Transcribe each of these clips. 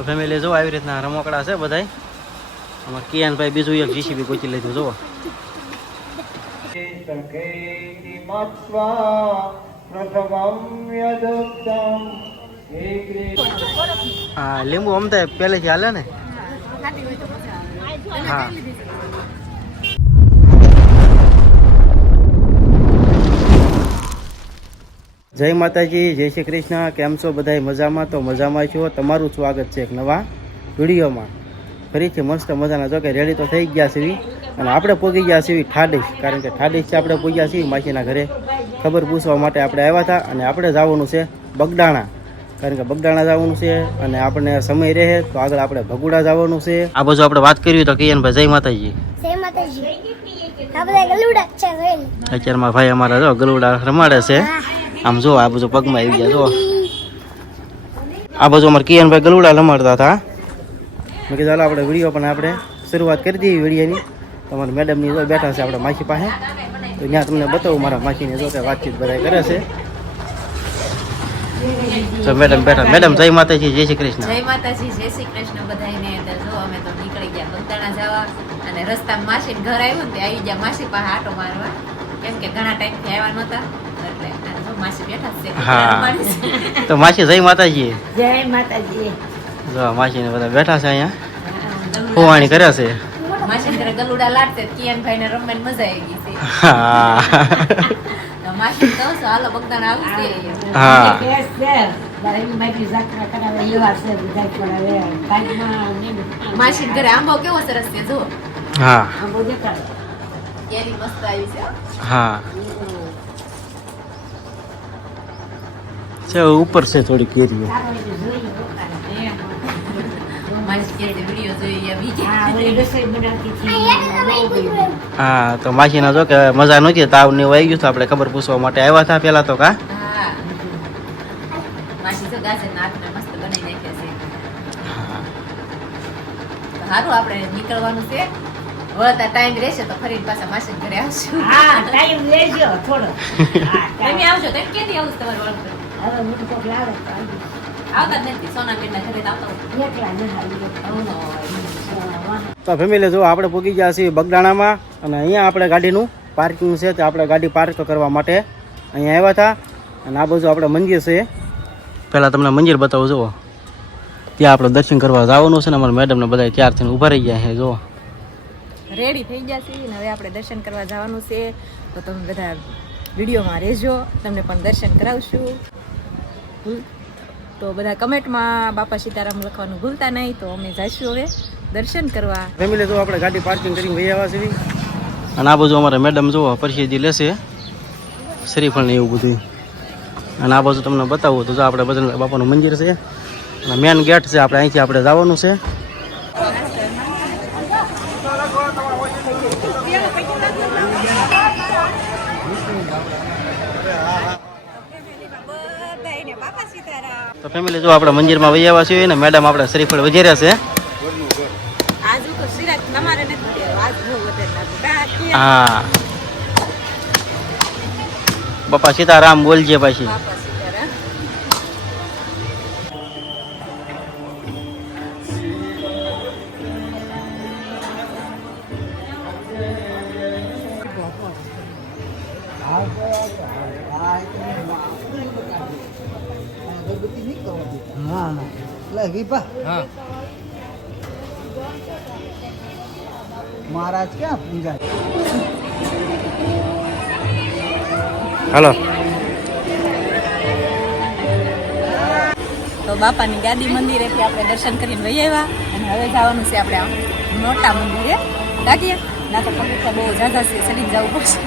તો ફેમિલી જો આવી રીતના રમકડા છે બધાય. અમાર કિયાનભાઈ બીજું એક જીસીબી ગોચી લીધું જો. હા લીંબુ અમતા પહેલેથી હાલે ને. હા જય માતાજી, જય શ્રી કૃષ્ણ. કેમ છો બધાય? મજામાં? તો મજામાં છો. તમારું સ્વાગત છે એક નવા વિડીયોમાં. ફરીથી મસ્ત મજાના જો કે રેડી તો થઈ ગયા છે અને આપણે પહોંચી ગયા છીએ ઠાડીશ. કારણ કે ઠાડીશથી આપણે પહોંચ્યા છીએ માસીના ઘરે ખબર પૂછવા માટે આપણે આવ્યા હતા. અને આપણે જવાનું છે બગડાણા, કારણ કે બગડાણા જવાનું છે અને આપણને સમય રહે તો આગળ આપણે ભગુડા જવાનું છે. આ બાજુ આપણે વાત કરવી તો કિયાનભાઈ જય માતાજી. જય માતાજી. આ બધા ગલુડા છે જોઈને. અત્યારમાં ભાઈ અમારા જો ગલુડા રમાડે છે. આમ જો આ બાજુ પગમાં આવી ગયા જો. આ બાજુ અમારે કિયાનભાઈ ગલુડા રમાડતા હતા. મેં કીધું ચાલો આપણે વિડીયો પણ આપણે શરૂઆત કરી દઈએ વિડીયોની. તમારા મેડમની જો બેઠા છે આપણે માસી પાસે, તો ત્યાં તમને બતાવું મારા માસીને જો કે વાતચીત બધા કરે છે. તો મેડમ બેઠા. મેડમ જય માતાજી, જય શ્રી કૃષ્ણ. જય માતાજી, જય શ્રી કૃષ્ણ બધાને. જો અમે તો નીકળી ગયા બગદાણા જવા અને રસ્તામાં માસીને ઘર આવ્યું ને તે આવી ગયા માસી પાસે આટો મારવા, કેમ કે ઘણા ટાઈમથી આવ્યા નહોતા એટલે જો માસી બેઠા છે. હા તો માસી જય માતાજી. જય માતાજી. જો માસીને બધા બેઠા છે અહીંયા ફોવાણી કરે છે. માસી ઘરે ગલુડા લાડતે કિયાનભાઈ ને રમવાની મજા આવી ગઈ છે. હા માસી કહું છું હાલો બગદાણા આવશે. હા માસી ઘરે આંબો કેવો સરસ છે જો. હા કેરી મસ્ત આવી છે. હા છે ઉપર છે થોડી કેરીઓ. હા તો માસીના જો કે મજા નહોતી, તાવ ને એવું આવી ગયું તો આપણે ખબર પૂછવા માટે આવ્યા હતા પેલા તો. કા સારું આપણે નીકળવાનું છે. વળતા ટાઈમ રહેશે તો ફરી પાછા માસી ઘરે આવશું. હા ટાઈમ લેજો થોડો. તમે આવજો તો કેદી આવું તમારે વળતા? હવે હું તો લાવે આવતા જ નથી. સોનાબેનના ઘરે આવતા તો ફેમિલી જો આપણે પહોંચી ગયા છીએ બગડાણામાં અને અહીંયા આપણે ગાડીનું પાર્કિંગ છે તો આપણે ગાડી પાર્ક કરવા માટે અહીંયા આવ્યા હતા. અને આ બાજુ આપણે મંદિર છે. પહેલાં તમને મંદિર બતાવું જુઓ. ત્યાં આપણે દર્શન કરવા જવાનું છે ને અમારા મેડમને બધા ત્યાર થઈને ઊભા રહી ગયા છે. જુઓ રેડી થઈ ગયા છે ને હવે આપણે દર્શન કરવા જવાનું છે. તો તમે બધા વિડીયોમાં રહેજો, તમને પણ દર્શન કરાવશું. તો બધા કમેન્ટમાં બાપા સીતારામ લખવાનું ભૂલતા નહીં. તો અમે જઈશું હવે દર્શન કરવા. ફેમિલી જો આપણે ગાડી પાર્કિંગ કરીને વહી આવ્યા છીએ. અને આ બાજુ અમારા મેડમ જુઓ પરસેદી લેશે શ્રીફળ ને એવું બધું. અને આ બાજુ તમને બતાવું તો જો આપણે બધા બાપાનું મંદિર છે અને મેન ગેટ છે. આપણે અહીંથી આપણે જવાનું છે. તો ફેમિલી જો આપણે મંદિરમાં વહી આવ્યા છીએ ને મેડમ આપણે શ્રીફળ વજેર્યા છે. હા બાપા સીતારામ બોલજે પાછી. महाराज क्या पूजा હાલો. તો બાપાની ગાદી મંદિરેથી આપણે દર્શન કરીને વહી આવ્યા અને હવે જવાનું છે આપણે મોટા મંદિરે. લાગીએ ના તો પગથિયા બહુ ઝાઝા છે, ચડીને જવું પડશે.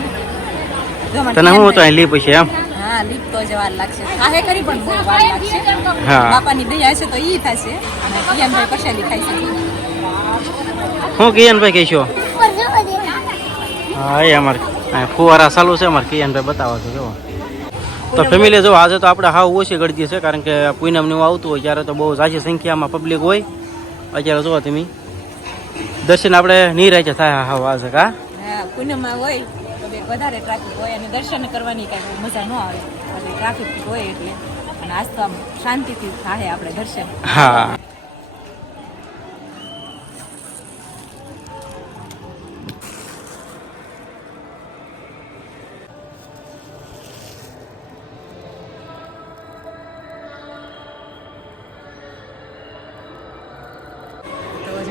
તને હું તો અહીં લી પછી એમ. હા લીપ તો જ વાર લાગશે. ખાહે કરી પણ બહુ વાર લાગશે. હા બાપાની દયા હશે તો ઈ થશે. અને કિયાનભાઈ પ્રસાદી ખાઈ છે. હું કિયાનભાઈ કહીશો? હા એ અમારે ફુવારા ચાલુ છે અમારે કિયાનભાઈ બતાવો છો જો. તો ફેમિલી જો આજે તો આપણે હાવ ઓછી ગળદી છે, કારણ કે પૂનમ ને એવું આવતું હોય ત્યારે તો બહુ ઝાઝી સંખ્યામાં પબ્લિક હોય. અત્યારે જો તમે દર્શન આપણે નિરાંતે થાય હાવ આજે. કા પૂનમમાં હોય તો વધારે ટ્રાફિક હોય અને દર્શન કરવાની કાંઈ મજા ન આવે. ટ્રાફિક હોય એટલે અને આજ તો આમ શાંતિથી થાય આપણે દર્શન. હા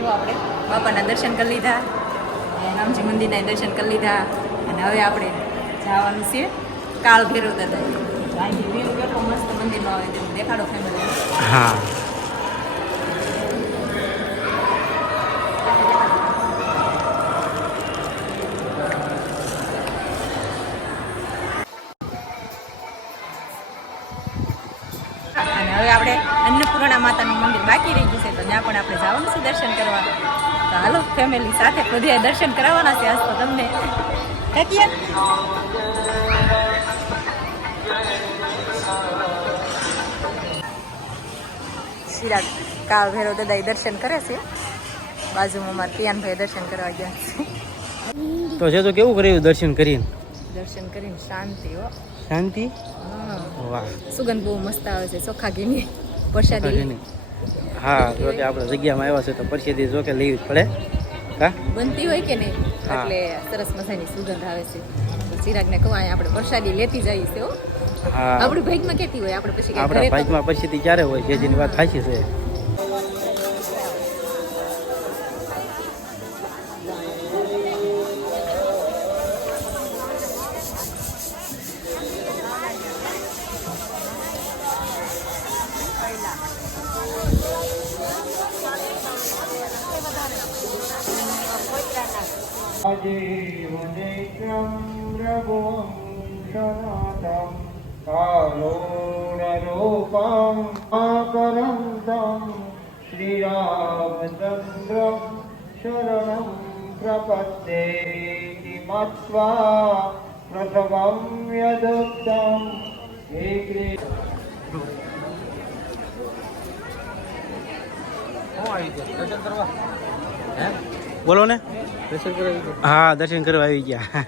જો આપણે બાપાના દર્શન કરી લીધા, રામજી મંદિરના દર્શન કરી લીધા અને હવે આપણે જવાનું છે કાળ ભૈરવ દાદા. અહીં વ્યૂ કેટલો મસ્ત મંદિરનો આવે છે, દેખાડો ફેમિલી. હા અને હવે આપણે અન્નપૂર્ણા માતાનું મંદિર બાકી રહી ગયું છે, તો ત્યાં પણ આપણે જવાનું છે દર્શન કરવા. તો હાલો ફેમિલી સાથે બધે દર્શન કરાવવાના છે આજ તો તમને. શિરાગ કાળ ભૈરવ દાદા દર્શન કરે છે, બાજુમાં મારા પિયાનભાઈ દર્શન કરવા ગયા છે. તો છે તો કેવું કર્યું દર્શન કરીને? દર્શન કરીને શાંતિ હો, શાંતિ. હા. વાહ, સુગંધ બહુ મસ્ત આવે છે, ચોખા ઘીની પ્રસાદી. હા જો કે આપણે જગ્યામાં આવ્યા છે તો પ્રસાદી જો કે લેવી જ પડે. હા બનતી હોય કે નહીં, હા. એટલે સરસ મજાની સુગંધ આવે છે. તો ચિરાગને કહું અહીંયા આપણે પ્રસાદી લેતી જઈએ છે હો. હા આપણી ભાગમાં કેતી હોય, આપણે પછી કાંઈ આપણા ઘરે તો- ભાગમાં પરિસ્થિતિ ક્યારે હોય છે જેની વાત સાચી છે. कालोररूपं आकरन्तं श्रीरामचन्द्रं शरणं प्रपद्ये इति मत्वा प्रथमं यदुक्तं हे બોલો ને. હા દર્શન કરવા આવી ગયા.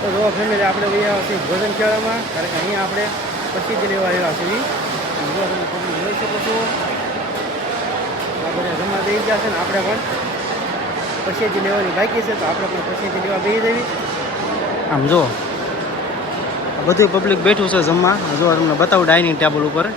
તો જો ફેમિલી આપણે અહીંયા છીએ ભોજનશાળામાં, કારણ કે અહીંયા આપણે પ્રસિદ્ધ લેવા આવ્યા છીએ. અને જો તમે તમને જોઈ શકો છો આ બધા જમા દઈ ગયા છે ને આપણે પણ પ્રસિદ્ધ લેવાની બાકી છે, તો આપણે પણ પ્રસિદ્ધ લેવા બેસી દેવી. આમ જો આ બધું પબ્લિક બેઠું છે જમવા. જો તમને બતાવું ડાઇનિંગ ટેબલ ઉપર.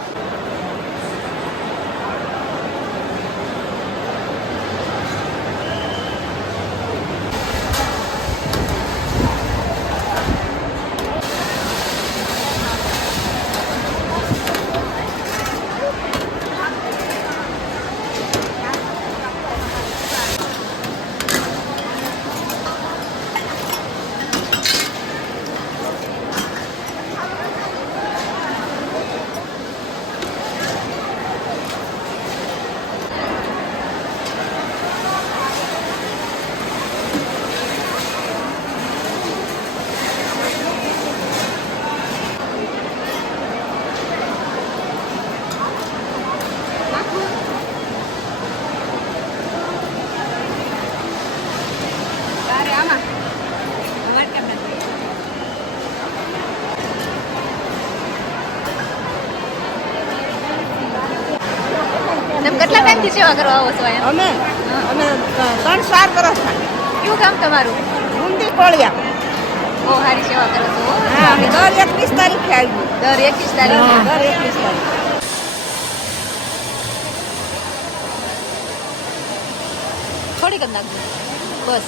તમે કેટલા ટાઈમથી સેવા કરવા આવો છો અહીંયા? અમે 3-4 વર્ષ કેવું કામ તમારું? ઊંધી કોળિયા. બહુ સારી સેવા કરો છો હો. હા, અમે દર 21 તારીખે આવી. દર 21 તારીખે. દર 21 તારીખે. થોડીક જ નાખજો બસ.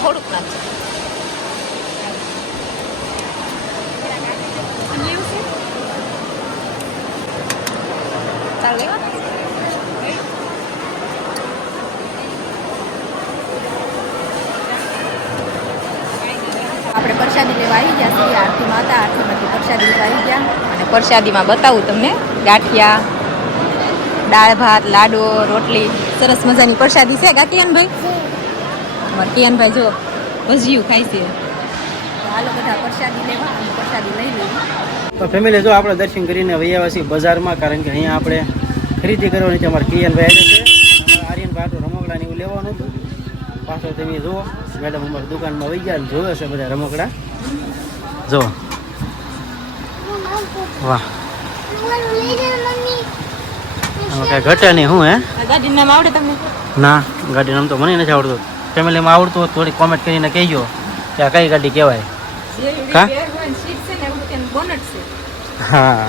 થોડુંક નાખજો. ચાલ લેવા. આપણે પ્રસાદી લેવા આવી ગયા છીએ. આરતીમાં હતા, આરતીમાંથી પ્રસાદી લેવા આવી ગયા. અને પ્રસાદીમાં બતાવું તમને ગાંઠિયા, દાળ ભાત, લાડવો, રોટલી, સરસ મજાની પ્રસાદી છે. ગાંઠિયાનભાઈ અમારે કિયાનભાઈ જો ભજીયું ખાય છે. તો હાલો બધા પ્રસાદી લેવા અને પ્રસાદી લઈ લેવી. તો ફેમિલી જો આપણે દર્શન કરીને વૈયા છીએ બજારમાં, કારણ કે અહીંયા આપણે ખરીદી કરવાની છે. અમારે કિયાનભાઈ આવે છે, આર્યનભાઈ આટલું રમકડા ને એવું લેવાનું હતું. પાછળ તમે જુઓ મેડમ અમારી દુકાનમાં વહી ગયા, જોવે છે બધા રમકડા. જો વાહ, આમાં કાંઈ ઘટે નહીં. હું હે ગાડીનું નામ આવડે તમને? ના ગાડીનું નામ તો મને નથી આવડતું. ફેમિલીમાં આવડતું હોત થોડી કોમેન્ટ કરીને કહેજો કે આ કઈ ગાડી કહેવાય. કા? બોનટ છે. હા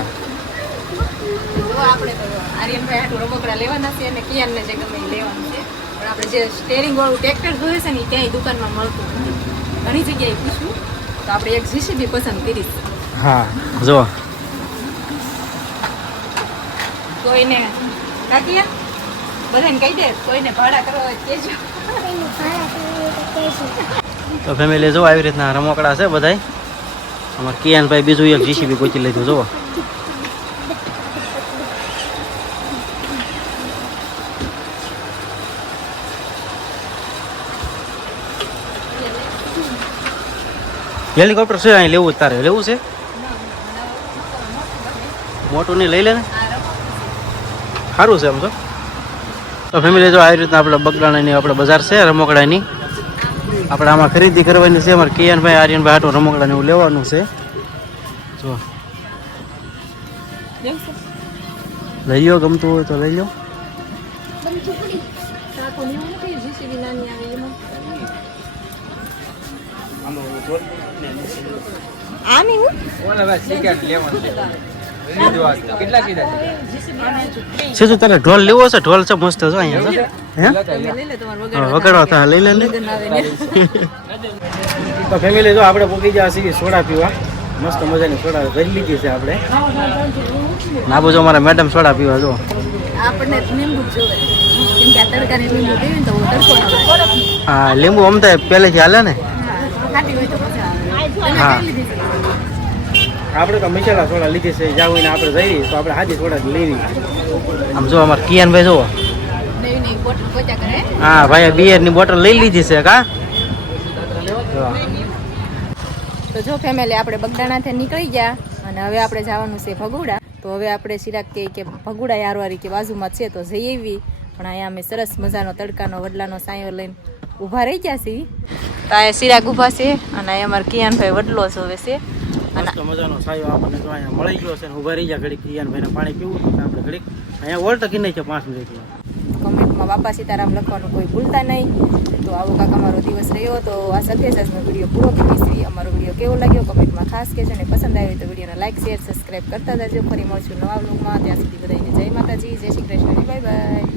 તો આપણે તો આર્યનભાઈ હાટુ રમકડા લેવાના છે અને કિયાનને જે ગમે એ લેવાનું છે. પણ આપણે જે સ્ટેરિંગ વાળું ટ્રેક્ટર જોઈએ છે ને એ ક્યાંય દુકાનમાં મળતું નથી. ઘણી જગ્યાએ પૂછ્યું તો આપણે એક જીસીબી પસંદ કરી છે. હા જો કોઈને કાકિયા બધાને કહી દે કોઈને ભાડા કરવા હોય તો કહેજો. એનું ભાડા કરવું તો કહેશું. તો ફેમિલી જો આવી રીતના રમકડા છે બધાય. અમારે કિયાનભાઈ બીજું એક જીસીબી ગોતી લીધું જુઓ. હેલિકોપ્ટર છે અહીં લેવું જ તારે લેવું છે મોટું નહીં લઈ લે ને સારું છે આમ તો ફેમિલી જો આવી રીતના આપણે બગડાણાની આપણે બજાર છે રમકડાની આપણે આમાં ખરીદી કરવાની છે. અમારે કિયાનભાઈ આર્યનભાઈ હાટું રમકડાને એવું લેવાનું છે. જો લઈ લો ગમતું હોય તો લઈ લો. આની હું છે તો તારે ઢોલ લેવો છે? ઢોલ છે મસ્ત જો અહીંયા હે વગાડવા તા લઈ લે ને. તો ફેમિલી જો આપણે પોકી ગયા છીએ સોડા પીવા. મસ્ત મજાની સોડા ભરી લીધી છે આપણે. ના જો અમારા મેડમ સોડા પીવા જો. આપણને લીંબુ જ જોવે કેમ કે આ તડકાને લીંબુ પીવીને તો તડકો ન લાગે. હા લીંબુ અમતા પહેલેથી હાલે ને. ખાટી હોય તો મજા આવે. હા. તમે કઈ લીધી છે? આપણે તો મિશેલા સોડા લીધી છે. જ્યાં હોય ને આપણે જઈએ તો આપણે હાજી સોડા જ લેવી. આમ જો અમારે કિયાનભાઈ જો નવી નવી બોટલ પોચા કરે. હા ભાઈ બિયરની બોટલ લઈ લીધી છે કા. તો જો ફેમિલી આપણે બગદાણાથી નીકળી ગયા અને હવે આપણે જવાનું છે ભગુડા. તો હવે આપણે ચિરાગ કે ભગુડા યારવારી કે બાજુમાં છે તો જઈ આવી. પણ અહીંયા અમે સરસ મજાનો તડકાનો વડલાનો સાયો લઈને ઊભા રહી ગયા છીએ. તો અહીંયા ચિરાગ ઊભા છે અને અહીંયા અમારે કિયાનભાઈ વડલો જોવે છે. મસ્ત મજાનો સાયો આપણને જો અહીંયા મળી ગયો છે ને ઊભા રહી ગયા ઘડીક કિયાનભાઈને પાણી પીવું તો આપણે ઘડીક અહીંયા ઓલ્ટ કિને છે 5 મિનિટમાં. કમેન્ટમાં બાપા સીતારામ લખવાનું કોઈ ભૂલતા નહીં. તો આવો કાંક અમારો દિવસ રહ્યો. તો આ સાથે જ આજનો વિડીયો પૂરો કરીશું. અમારો વિડીયો કેવો લાગ્યો કમેન્ટમાં ખાસ કહેજો ને પસંદ આવ્યો તો વિડીયોને લાઈક શેર સબસ્ક્રાઈબ કરતા જજો. ફરી મળશું નવા વ્લોગમાં. ત્યાં સુધી બધાને જય માતાજી, જય શ્રી કૃષ્ણ, બાય બાય.